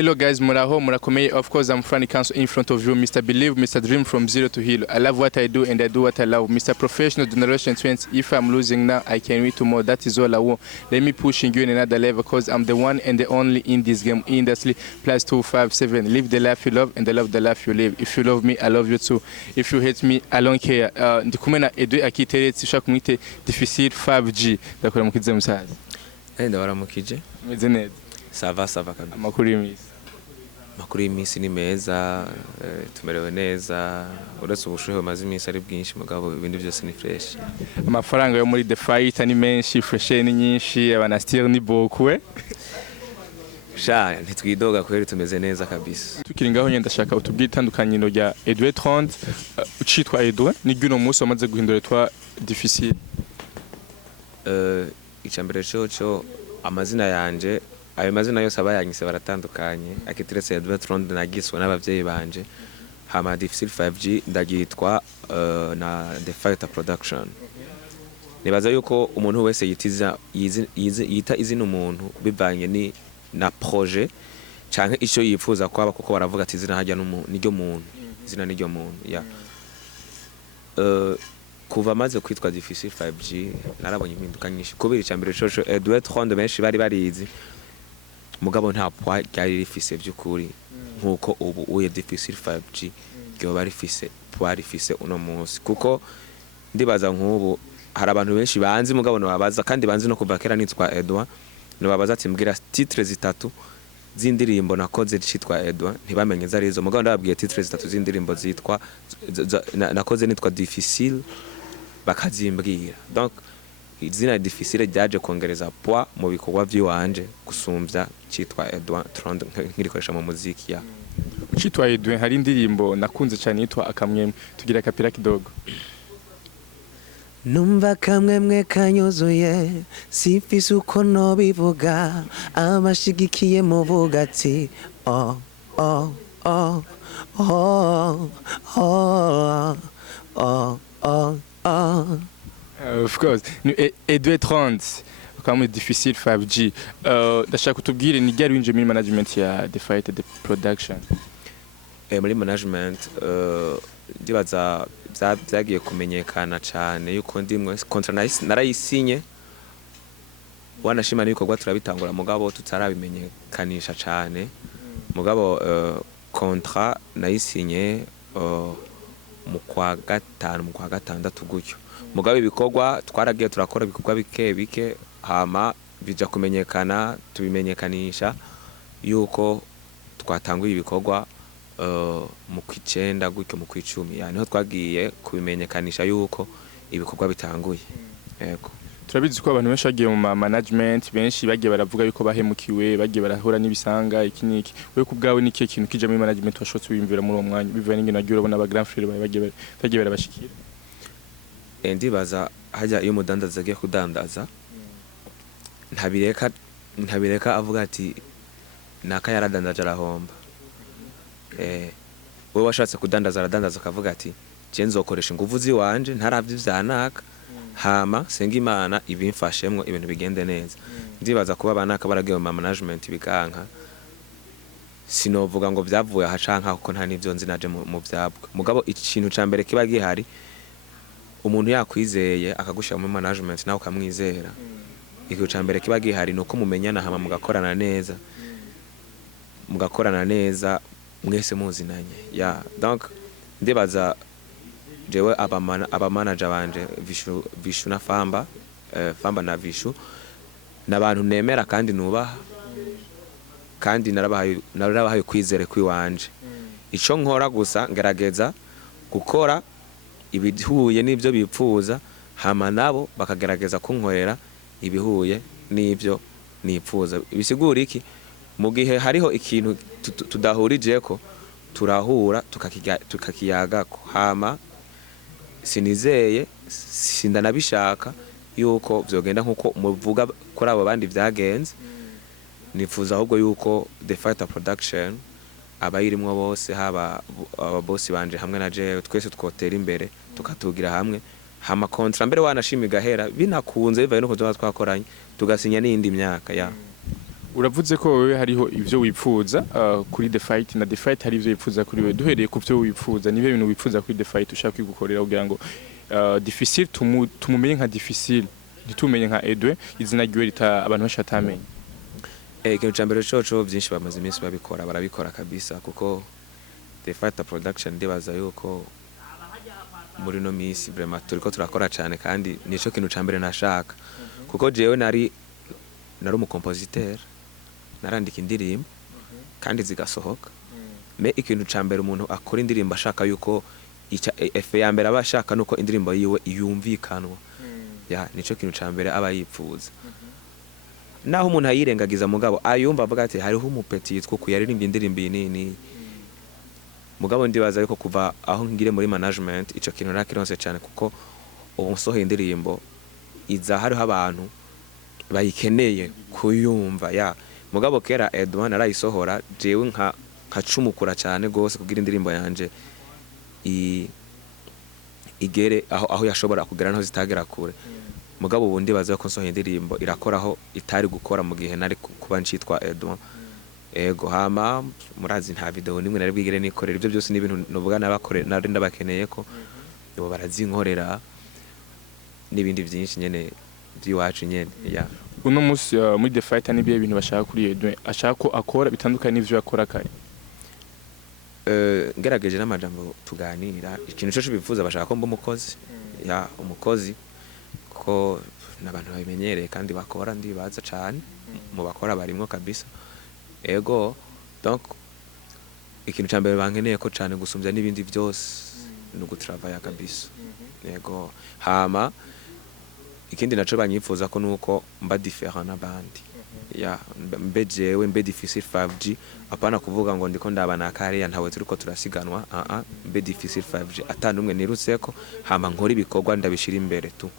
Hello guys, muraho, murakomeye. Of course, I'm Franny Council in front of you. Mr. Believe, Mr. Dream from zero to hero. I love what I do and I do what I love. Mr. Professional Generation 20. If I'm losing now, I can win tomorrow. That is all I want. Let me pushing you in another level because I'm the one and the only in this game industry. +257. Live the life you love and I love the life you live. If you love me, I love you too. If you hate me, I don't care. Ndi kumwe na Edu akiteretse ushaka kumwite difficile 5G. Ndakora mukize musaza. Ndabaramukije. Meze neza. Sava kabisa. Amakuru y'imisi. Makuru y'imisi ni meza, tumerewe neza. Uretse ubushuhe maze imisi ari bwinshi mugabo ibindi byose ni fresh. Amafaranga yo muri The Fight ni menshi, fresh ni nyinshi, abanastir nibo kwe. Sha ntitwidoga kweri tumeze neza kabisa. Tukiri ngaho nyenda shaka utubwire itandukanyino rya Edouard 30 ucitwa Edouard ni gino munsi wamaze guhindura twa difficile. Icambere cyo amazina yanje ayo mazina yose abayanyise baratandukanye akitiretse Edouard 30 nagiswe n'abavyeyi banje hama difficile 5G ndagitwa na The Fighter Production. Nibaza yuko umuntu wese yita izina umuntu bivanye ni na projet canke ico yifuza kwaba kuko baravuga ati izina hajya n'iryo muntu izina n'iryo muntu ya kuva maze kwitwa difficile 5G narabonye impinduka nyinshi kubera icambere coco Edouard 30 benshi bari barizi mugabo nta poids ryari rifise by'ukuri nkuko ubu uye difficile 5G ryo bari rifise poids rifise uno munsi kuko ndibaza nk'ubu hari abantu benshi banzi mugabo no babaza kandi banzi no kuva kera nitwa Edouard no babaza ati mbwira titre zitatu zindirimbo nakoze citwa Edouard ntibamenye zarizo mugabo ndababwiye titre zitatu zindirimbo zitwa nakoze nitwa difficile bakazimbwira donc izina difficile ryaje kongereza poids mu bikorwa by'iwanje gusumvya citwa Edouard 30 nkirikoresha mu muziki ya Citwa Edouard hari indirimbo nakunze cyane yitwa akamwemwe tugira kapira kidogo. Numva kamwemwe kanyozoye sifise uko no bivuga amashigikiye mu bugati oh oh oh oh oh oh oh oh. Of course Edouard 30 comme difficile 5G ndashaka kutubwire ni ryari winje muri management ya The Fight the Production. Muri management ndibaza byagiye kumenyekana cyane yuko ndimwe contract narayisinye wanashima n'ibikorwa turabitangura mugabo tutarabimenyekanisha cyane mugabo contrat nayisinye mu kwa gatandatu gutyo mugabo ibikorwa twaragiye turakora ibikorwa bike hama bija kumenyekana tubimenyekanisha yuko twatanguye ibikorwa mu kwicenda gutyo mu kwicumi yani ho twagiye kubimenyekanisha yuko ibikorwa bitanguye yego turabizi ko abantu benshi bagiye mu management benshi bagiye baravuga yuko bahemukiwe bagiye barahura n'ibisanga ikiniki we ku bwawe niki kintu kije muri management washotse wimvira muri uwo mwanya bivuye n'ingene nagiye urabona aba grand frère bagiye barabashikira ndibaza hajya iyo mudandaza agiye kudandaza ntabireka avuga ati naka yaradandaje arahomba we washatse kudandaza aradandaza akavuga ati je nzokoresha ingufu ziwanje ntaravye vyanaka hama senga Imana ibimfashemwo ibintu bigende neza ndibaza kuba banaka baragiye mu management bikanka sinovuga ngo byavuye ahacanka kuko nta nivyo nzi naje mu vyabwo mugabo ikintu ca mbere kiba gihari umuntu yakwizeye akagushira mu management nawe ukamwizera ikintu ca mbere kiba gihari nuko mumenyana hama mugakorana neza mwese muzinanye ya donc ndibaza jewe aba manager banje Vichou na Famba na Vichou nabantu nemera kandi nubaha kandi narabahaye kwizere kwiwanje ico nkora gusa ngerageza gukora ibihuye n'ivyo bipfuza hama nabo bakagerageza kunkorera ibihuye n'ivyo nipfuza bisigura iki mu gihe hariho ikintu tudahurijeko turahura tukakiyagako hama sinizeye sindanabishaka yuko vyogenda nkuko muvuga kuri abo bandi vyagenze nifuza ahubwo yuko The Fighter Production abayirimwo bose haba ababosi banje hamwe na jewe twese twotera imbere tukatugira hamwe hama kontra mbere wanashima igahera binakunze bivaye nuko twakoranye tugasinya n'indi myaka ya uravuze ko wewe hariho ivyo wipfuza kuri the fight na the fight hari ivyo wipfuza kuri wewe duhereye ku byo wipfuza nibe ibintu wipfuza kuri the fight ushaka kwigukorera kugira ngo difficile tumumenye nka difficile ntitumenye nka Edwe izina ryiwe rita abantu bashatamenye ikintu cyambere coco byinshi bamaze iminsi barabikora kabisa kuko the fight production ndibaza yuko muri no minsi vraiment turiko turakora cyane kandi nico kintu cyambere nashaka kuko jewe nari umukompositeur narandika indirimbo kandi zigasohoka me ikintu cyambere umuntu akora indirimbo ashaka yuko efe ya mbere abashaka nuko indirimbo yiwe yumvikanwa ya nico kintu cyambere aba yipfuza naho umuntu ayirengagiza mugabo ayumva avuga ati hariho umupeti yitwa kuyaririmba indirimbo nini mugabo ndibaza yuko kuva aho ngire muri management ico kintu nakironse cyane kuko ubu nsohoye indirimbo iza hariho abantu bayikeneye kuyumva ya mugabo kera Edouard arayisohora jewe nka kacumukura cyane gose kugira indirimbo yanje igere aho yashobora kugera naho zitagera kure mugabo ubundi baza ko nsohoye indirimbo irakoraho itari gukora mu gihe nari kuba ncitwa Edouard ego hama murazi nta video nimwe nari bwigere nikorera ibyo byose n'ibintu novuga nabakore nari ndabakeneye ko bo barazinkorera n'ibindi byinshi nyene by'iwacu nyene ya uno musi muri the fight nibiye ibintu bashaka kuri Edwe ashaka ko akora bitandukanye n'ivyo yakora kare ngerageje n'amajambo tuganira ikintu cyo bifuza bashaka ko mba umukozi ya umukozi ko nabantu babimenyereye kandi bakora ndibaza cyane mu bakora barimwo kabisa ego donc ikintu cyambere bankeneye ko cyane gusumbya n'ibindi byose no gutravaya kabisa ego hama ikindi naco banyifuza ko nuko mba different n'abandi ya mbejewe mbe difficile 5G apana kuvuga ngo ndiko ndabana kare ntawe turiko turasiganwa mbe difficile 5G atandumwe nirutseko hama nkora ibikorwa ndabishira imbere tu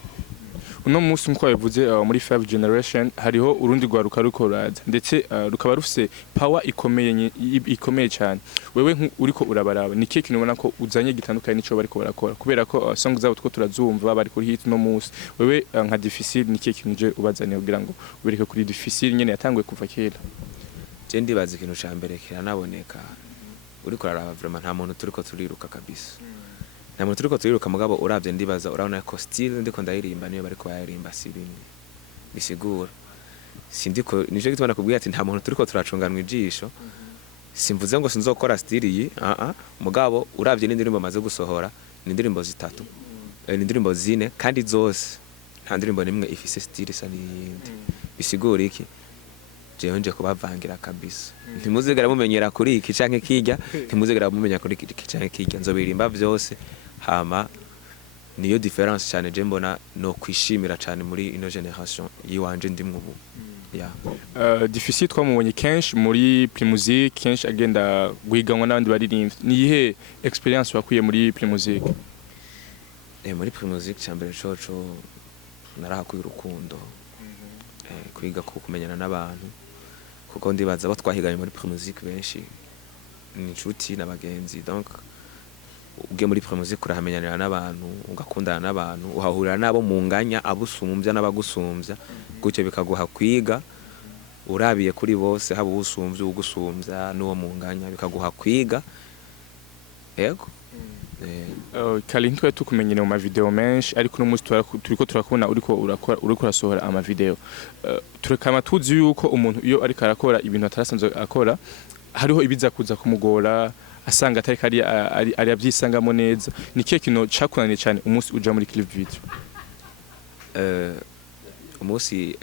uno musi nko yavuze muri 5 generation hariho urundi rwaruka rukoraza ndetse rukaba rufise power ikomeye cyane wewe uriko urabaraba ni keke nubona ko uzanye gitandukanye nico bariko barakora kubera ko song zabo two turazumva bari kuri hit no musi wewe nka difficile ni keke nje ubazanye kugira ngo ubereke kuri difficile nyene yatangwe kuva kera je ndibaza ikintu cyambere kiranaboneka uriko uraraba vraiment nta muntu turiko turiruka kabisa namuntu turiko turiruka mugabo uravye ndibaza urabona ko still ndiko ndayirimba niyo bariko bayirimba sirimwe bisigura sindiko nije gitubona kubwiye ati nta muntu turiko turacunganwa ijisho simvuze ngo sinzokora still yi mugabo uravye n'indirimbo maze gusohora n'indirimbo zitatu n'indirimbo zine kandi zose nta ndirimbo nimwe ifise still isa n'iyindi bisigura iki jewe nje kubavangira kabisa ntimuzigera mumenyera kuri iki canke kijya ntimuzigera mumenya kuri iki canke kijya nzobirimba byose hama niyo difference cyane je mbona no kwishimira cyane muri ino generation yiwanje ndimwe ubu ya difficile twamubonye kenshi muri Primusic kenshi agenda guhiganwa n'abandi baririmbyi niyihe experience wakuye muri Primusic muri Primusic cyambere coco narahakuye urukundo kwiga kumenyana n'abantu kuko ndibaza abo twahiganye muri Primusic benshi ni inshuti n'abagenzi donc ugiye muri Primusic urahamenyanira n'abantu ugakundana n'abantu uhahurira nabo mu nganya abusumbya n'abagusumbya gutyo bikaguha kwiga urabiye kuri bose haba ubusumbya ugusumbya n'uwo mu nganya bikaguha kwiga yego kali ntwe tukumenyene mu ma video menshi ariko no musi turiko turakubona uriko urasohora ama video turekama tuzi yuko umuntu iyo ariko arakora ibintu atarasanzwe akora hariho ibiza kuza kumugora asanga atari ari abyisangamo neza ni kiye kino cakunaniye cyane umunsi uja muri clip video umunsi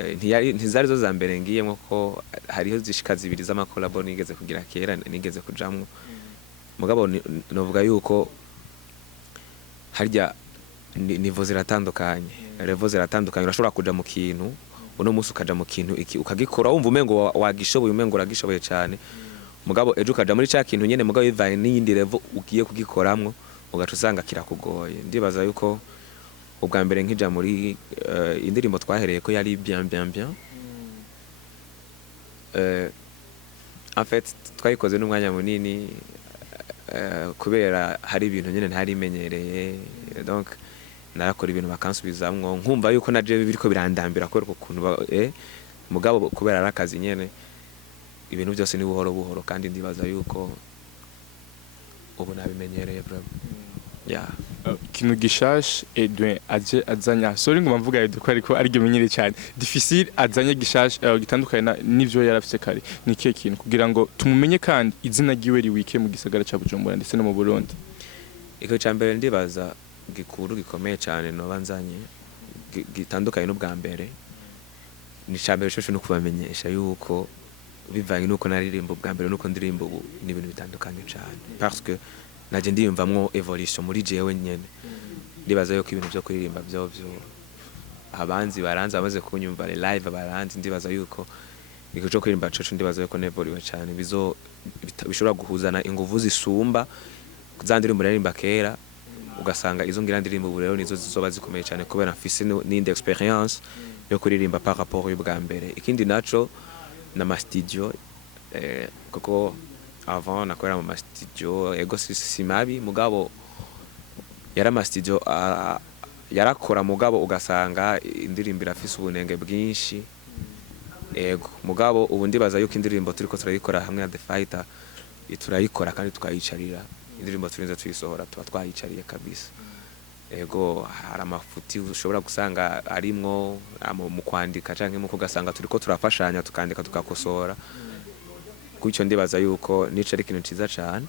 ntizari zo za mbere ngiyemo ko hariho zishikaza ibiri z'amakolabo nigeze kugira kera nigeze kujamwo mugabo novuga yuko harya nivo ziratandukanye levo ziratandukanye urashobora kuja mu kintu uno musi ukaja mu kintu iki ukagikora wumva umengo wagishoboye umengo uragishoboye cyane mugabo ejo ukaja muri ca kintu nyene mugabo bivaye n'iyindi levo ugiye kugikoramwo ugaca usanga kirakugoye ndibaza yuko ubwa mbere nkija muri indirimbo twahereye ko yari bien en fait twayikoze n'umwanya munini kubera hari ibintu nyene ntari menyereye donc narakora ibintu bakansubizamwo nkumva yuko naje biriko birandambira kubera ukuntu mugabo kubera arakazi nyene ibintu byose ni buhoro buhoro kandi ndibaza yuko ubu nabimenyereye bro. Yeah. Ikintu gishasha Edwin aje azanya sorry ngo mvuga Edwin ko ariko ari gemenyere cyane difficile azanye gishasha gitandukanye n'ivyo yarafise kare ni kihe kintu kugira ngo tumumenye kandi izina giwe riwike mu gisagara ca Bujumbura ndetse no mu Burundi. Iko cyambere ndibaza gikuru gikomeye cyane no banzanye gitandukanye n'ubwa mbere ni cyambere cyo no kubamenyesha yuko bivanye nuko naririmba ubwa mbere nuko ndirimba ubu ni ibintu bitandukanye cyane parce que naje ndiyumvamwo evolution muri jewe nyene ndibaza yuko ibintu byo kuririmba byo abanzi baranze amaze kunyumva live baranze ndibaza yuko iko cyo kuririmba cyo ndibaza yuko nevoliwe cyane bishobora guhuzana inguvu zisumba kuzandirimba ndirimba kera ugasanga izo ngira ndirimba ubu rero nizo zizoba zikomeye cyane kubera mfise n'indi experience yo kuririmba par rapport y'ubwa mbere. Ikindi naco na ma studio koko avant nakorera mu studio ego si mabi mugabo yara ma studio yarakora mugabo ugasanga indirimbo irafise ubunenge bwinshi ego mugabo ubu ndibaza yuko indirimbo turiko turayikora hamwe na The Fighter turayikora kandi tukayicarira indirimbo turinze tuyisohora tuba twayicariye kabisa ego hari amafuti ushobora gusanga arimwo mu kwandika canke mu kugasanga turiko turafashanya tukandika tukakosora kucyo ndibaza yuko nico ari ikintu ciza cyane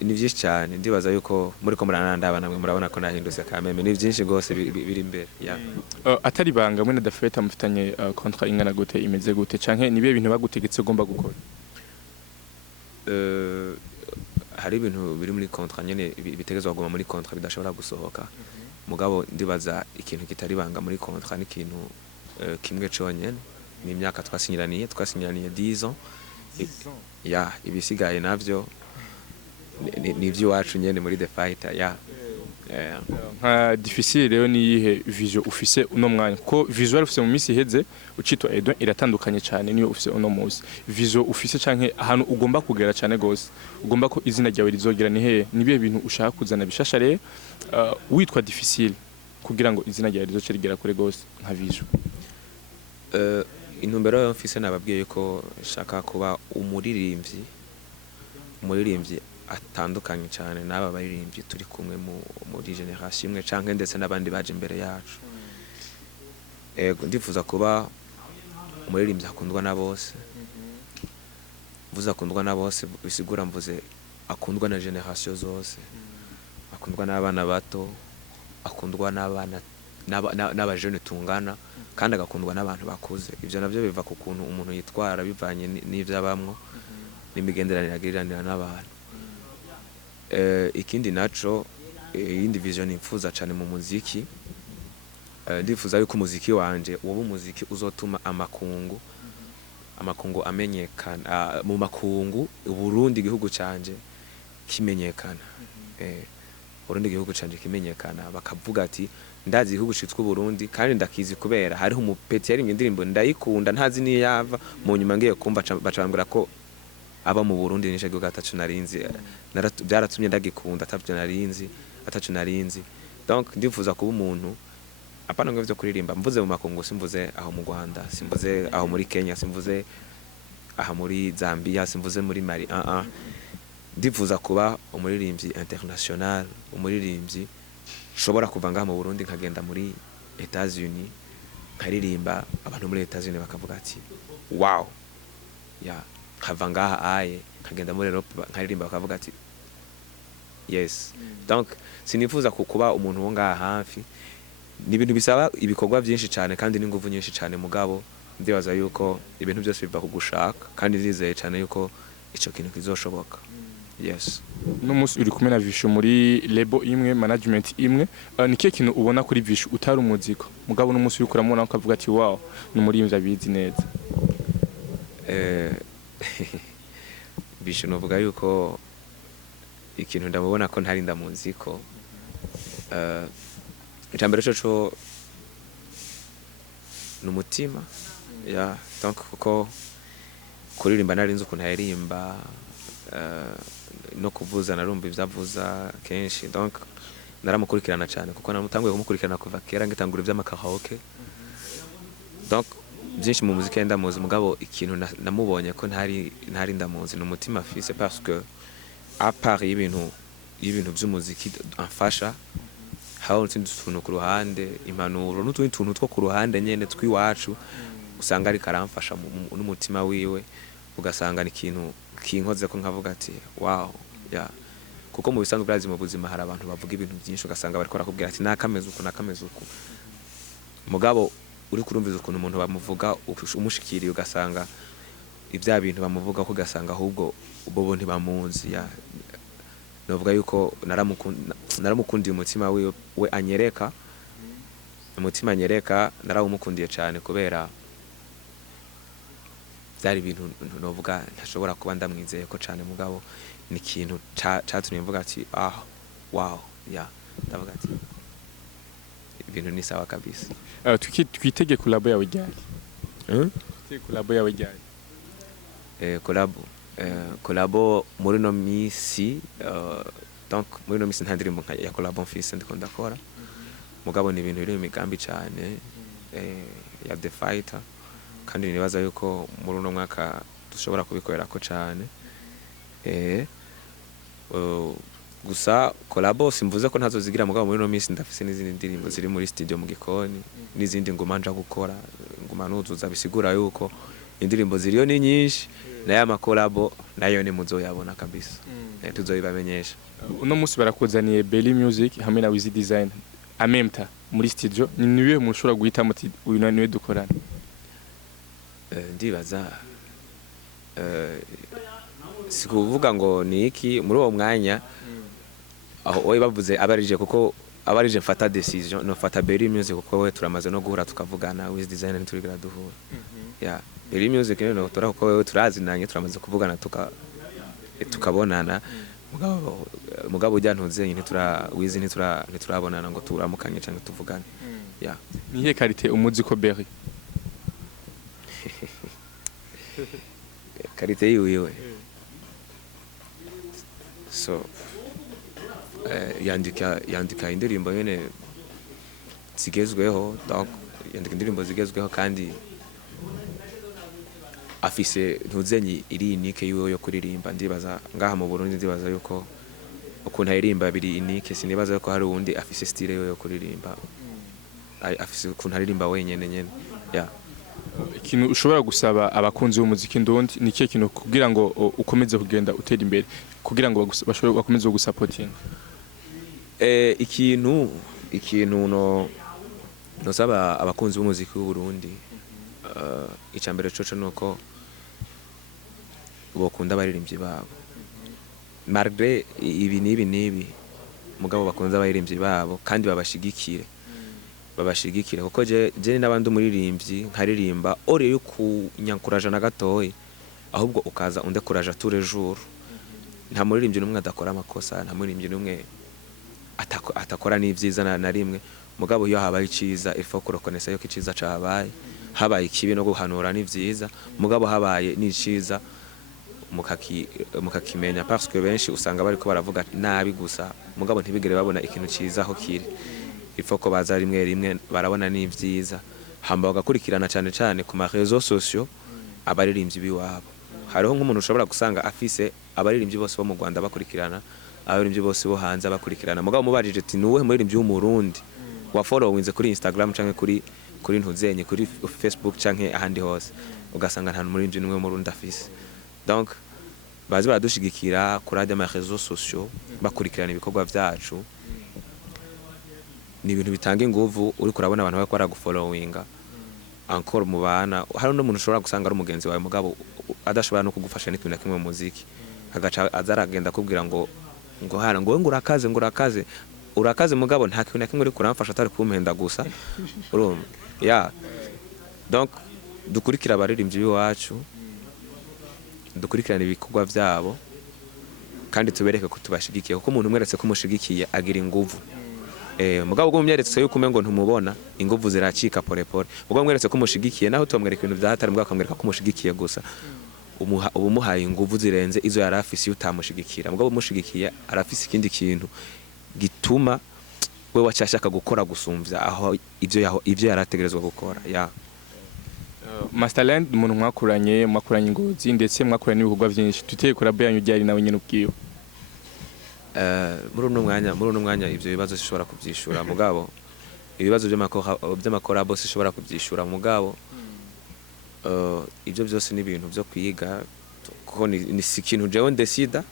ni byinshi cyane ndibaza yuko muri ko muranandaba namwe murabona ko nahindutse kameme ni byinshi gose biri imbere ya atari banga mwe na The Fighter mufitanye contrat ingana gute imeze gute canke nibiye bintu bagutegetse ugomba gukora hari ibintu biri muri contrat nyene bitegezwa kuguma muri contrat bidashobora gusohoka mugabo ndibaza ikintu kitari banga muri contrat ni ikintu kimwe cyonyene ni imyaka twasinyiraniye 10 ans ya ibisigaye navyo ni iby'iwacu nyene muri The Fighter ya nka difficile rero ni yihe vision ufise uno mwanya ko visual ufise mu misi heze ucitwa Edwin iratandukanye cyane niyo ufise uno munsi vision ufise canke ahantu ugomba kugera cyane gose ugomba ko izina ryawe rizogira ni hehe nibiye bintu ushaka kuzana bishasha rero witwa difficile kugira ngo izina ryawe rizoce rigera kure gose nka vision intumbero yo mfise nababwiye ko shaka kuba umuririmbyi atandukanye cyane n'aba baririmbyi turi kumwe muri generation imwe canke ndetse n'abandi baje imbere yacu ndifuza kuba umuririmbyi akundwa na bose akundwa na bose bisigura mvuze akundwa na generation zose akundwa n'abana bato akundwa n'abajene tungana kandi agakundwa n'abantu bakuze ivyo navyo biva ku kuntu umuntu yitwara bivanye n'ivyabamwo n'imigenderanire agiranira n'abantu ikindi naco indi vision nifuza cyane mu muziki ndifuza yuko umuziki wanje woba umuziki uzotuma amakungu amenyekana mu makungu Burundi igihugu canje kimenyekana Burundi igihugu canje kimenyekana bakavuga ati ndazi igihugu citwa Burundi kandi ndakizi kubera hariho umupeti yari indirimbo ndayikunda ntazi ni yava mu nyuma ngiye kumva bacambura ko aba mu Burundi nishe gihugu atacu narinzi byaratumye ndagikunda atacu narinzi donc ndifuza kuba umuntu apana ngo byo kuririmba mvuze mu makungu simvuze aho mu Rwanda simvuze aho muri Kenya simvuze aho muri Zambia simvuze muri Mali ndifuza kuba umuririmbyi international umuririmbyi shobora kuva ngaha mu Burundi nkagenda muri Etats-Unis nkaririmba abantu muri Etats-Unis bakavuga ati wow ya kava ngaha aye nkagenda muri Europe nkaririmba bakavuga ati yes donc sinifuza kuba umuntu wo ngaha hafi ni ibintu bisaba ibikorwa byinshi cyane kandi n'ingufu nyinshi cyane mugabo ndibaza yuko ibintu byose biva kugushaka kandi ndizeye cyane yuko ico kintu kizoshoboka yes n'umunsi uri kumwe na Vichou muri label imwe management imwe nikiye kintu ubona kuri Vichou utari umuziko mugabo n'umunsi uri kuramubona ukavuga ati wow n'umurimbyi abizi neza Vichou novuga yuko ikintu ndamubona ko ntari ndamuziko ijambere cyo n'umutima ya donc kuko kuririmba narinze ukuntu yaririmba no kuvuza narumva ivyavuza kenshi donc naramukurikirana cyane kuko namutanguye kumukurikirana kuva kera ngitangura ivy'amakaraoke donc byinshi mu muziki ndamuzi mugabo ikintu namubonye ko ntari ndamuzi n'umutima afise parce que à part ibintu by'umuziki amfasha haho n'utundi tuntu ku ruhande impanuro n'utundi tuntu two ku ruhande nyene twiwacu usanga ari karamfasha n'umutima wiwe ugasanga ni ikintu kinkoze ko nkavuga ati wow ya kuko mu bisanzwe byazi mu buzima hari abantu bavuga ibintu byinshi ugasanga bariko barakubwira ati nakameze uku mugabo uri kurumviza ukuntu umuntu bamuvuga umushikiriye ugasanga ibya bintu bamuvuga ko ugasanga ahubwo bobo ntibamunzi ya novuga yuko naramukundiye umutima we anyereka umutima anyereka narawumukundiye cyane kubera byari ibintu novuga ntashobora kuba ndamwizeye ko cyane mugabo ni ikintu cyatumye mvuga ati wow ya ndavuga ati ibintu ni sawa kabisa. Twitege collabo yawe ryari? Collabo yawe ryari? Collabo muri no misi donc muri no misi nta ndirimbo ya collabo mfise ndiko ndakora mugabo ni ibintu biri mu migambi cyane ya The Fighter kandi nibaza yuko muri uno mwaka dushobora kubikorera ko cyane gusa collabo simvuze ko ntazozigira mugabo muri no misi ndafise n'izindi ndirimbo ziri muri studio mu gikoni n'izindi ngoma nja gukora ngoma nuzuza bisigura yuko indirimbo ziriyo ni nyinshi naye collabo nayo ni muzoyabona kabisa tuzoyibamenyesha. Uno musi barakuzaniye Belly Music hamwe na Wiz Design amemta muri studio ni niwe mushobora guhita muti uyu niwe dukorana? Ndibaza sikuvuga ngo ni iki muri uwo mwanya aho oye bavuze abarije kuko abarije mfata decision no fata Belly Music kuko we turamaze no guhura tukavugana Wiz Design ntiturigira duhura ya Belly Music no tora kuko we turazinanye turamaze kuvugana tukabonana mugabo ujya ntuze nyine Wiz ntiturabonana ngo turamukanye cyangwa tuvugane ya nihe karite umuzi ko Belly karite yiwe so yandika indirimbo nyene zigezweho donc yandika indirimbo zigezweho kandi afise ntuzenyi iri unique yiwe yo kuririmba ndibaza ngaha mu Burundi ndibaza yuko ukuntu aririmba biri unique sinibaza yuko hari uwundi afise style yo kuririmba afise ukuntu aririmba wenyene nyene ya ikintu ushobora gusaba abakunzi b'umuziki ndundi ni kiye kintu kugira ngo ukomeze kugenda utera imbere kugira ngo bashobore bakomeze gusupporting ikintu no saba abakunzi b'umuziki w'u Burundi icambere coco nuko bokunda abaririmbyi babo malgré ibi nibi mugabo bakunda abaririmbyi babo kandi babashigikire kuko je n'abandi umuririmbyi nkaririmba ore yo kunyankuraje na gatoyi ahubwo ukaza undekuraje tous les jours nta muririmbyi numwe adakora amakosa nta muririmbyi numwe atakora n'ivyiza na rimwe mugabo iyo habaye iciza ifo kurokonesa yo kiciza cabaye habaye ikibi no guhanura n'ivyiza mugabo habaye n'iciza mukakimenya parce que benshi usanga bariko baravuga nabi gusa mugabo ntibigere babona ikintu ciza aho kiri ifo ko baza rimwe barabona n'ivyiza hamba bagakurikirana cyane ku ma réseaux sociaux abaririmbyi biwabo hariho nk'umuntu ushobora gusanga afise abaririmbyi bose bo mu Rwanda bakurikirana abaririmbyi bose bo hanze bakurikirana mugabo mubajije ati nuwe muririmbyi w'umurundi wa followinze kuri Instagram canke kuri ntuzenye kuri Facebook canke ahandi hose ugasanga nta muririmbyi numwe mu Burundi afise donc bazi baradushigikira kuri ama réseaux sociaux bakurikirana ibikorwa vyacu ni ibintu bitanga inguvu uri kurabona abantu bako baragufollowinga encore mu bana hari n'umuntu ushobora gusanga ari umugenzi wawe mugabo adashobora no kugufasha n'ikintu na kimwe mu muziki agaca azaragenda kubwira ngo hara ngo urakaze mugabo nta kintu na kimwe uri kuramfasha atari kumpenda gusa urumva ya donc dukurikira abaririmbyi biwacu dukurikirana ibikorwa vyabo kandi tubereke ko tubashigikiye kuko umuntu umweretse ko mushigikiye agira inguvu mugabo gwo myeretse yuko umengo ntumubona inguvu ziracika porepore ubwo mweretse ko mushigikiye naho tumwereka ibintu byahatari mugabo akamwereka ko mushigikiye gusa umuhaye inguvu zirenze izo yarafisi utamushigikira mugabo mushigikiye arafisi ikindi kintu gituma we wacashaka gukora gusumvya aho ivyo yarategerezwa gukora ya Masterland umuntu mwakuranye ingozi ndetse mwakuranye ibikorwa byinshi tuteye collab yanyu ryari nawe nyine ubwiyo muri uno mwanya ivyo bibazo sishobora kuvyishura mugabo ibibazo by'amakorabo sishobora kuvyishura mugabo ivyo byose ni ibintu byo kwiga kuko ni ikintu jewe ndesida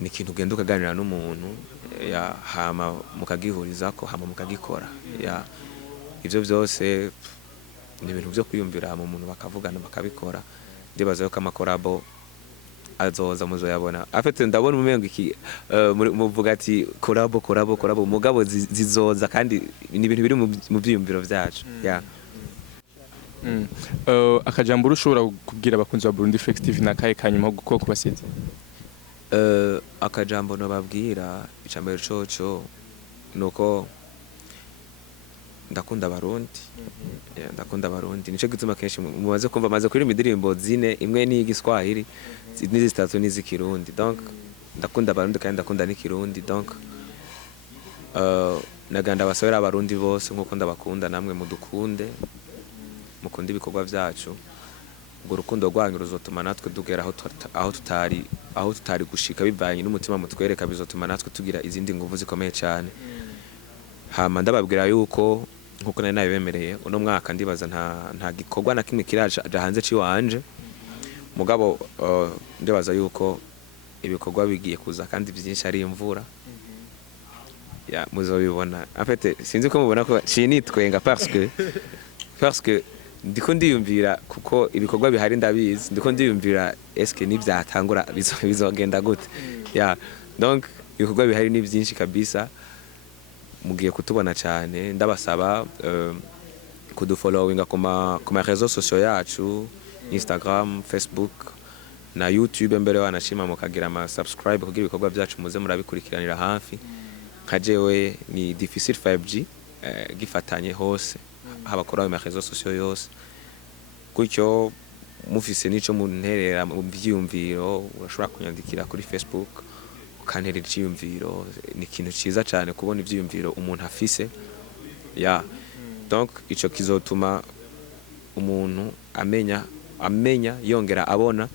ni ikintu ugenda ukaganira n'umuntu ya hama mukagihurizako hama mukagikora ya ivyo byose ni ibintu byo kwiyumvira mu muntu bakavugana bakabikora ndibaza ko amakorabo azoza muzoyabona afite ndabona umengo iki muvuga ati korabo mugabo zizoza kandi ni ibintu biri mu byiyumviro byacu ya akajambo ushobora kubwira abakunzi ba Burundi Flex TV nakaye kanyuma guko kubasize akajambo no babwira icambere coco nuko ndakunda abarundi nico gituma kenshi mumaze kumva maze kuri imidirimbo zine imwe ni igiswahili n'izi zitatu ni ikirundi donc ndakunda abarundi kandi ndakunda n'ikirundi donc naganda basabira abarundi bose nkuko ndabakunda namwe mudukunde mukunda ibikorwa byacu ubwo rukundo rwanyu ruzotuma natwe dugera aho tutari gushika bivanye n'umutima mutwereka bizotuma natwe tugira izindi nguvu zikomeye cyane hama ndababwira yuko nkuko nari nabibemereye uno mwaka ndibaza nta gikorwa na kimwe kiraje hanze ciwanje mugabo ndibaza yuko ibikorwa bigiye kuza kandi byinshi ari imvura ya muzobibona afite sinzi ko mubona ko cinitwenga parce que ndiko ndiyumvira kuko ibikorwa bihari ndabizi ndiko ndiyumvira eske nibyatangura bizogenda gute ya donc ibikorwa bihari ni byinshi kabisa mugiye kutubona cyane ndabasaba kudufollowinga ku ma réseaux sociaux yacu Instagram, Facebook na YouTube mbere wanashima mukagira ama subscribe kugira ibikorwa byacu muze murabikurikiranira hafi nkajewe ni difficile 5G gifatanye hose habakora mu réseaux sociaux yose gutyo mufise nico munterera mu byiyumviro urashobora kunyandikira kuri Facebook ukanterera icyiyumviro ni ikintu ciza cyane kubona ibyiyumviro umuntu afise ya donc ico kizotuma umuntu amenya yongera abona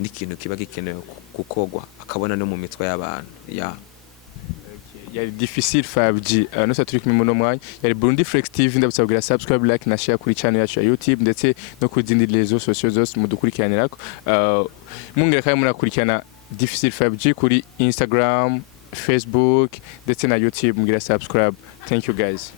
n'ikintu kiba gikenewe gukogwa akabona no mu mitwe y'abantu ya yari difficile 5G no turi kumwe no mwanya yari Burundi Flex TV ndabusabwira subscribe like na share kuri channel yacu ya YouTube ndetse no ku zindi réseaux sociaux zose mudukurikiranirako mungera kandi murakurikirana difficile 5G kuri Instagram, Facebook ndetse na YouTube mugira subscribe. Thank you guys.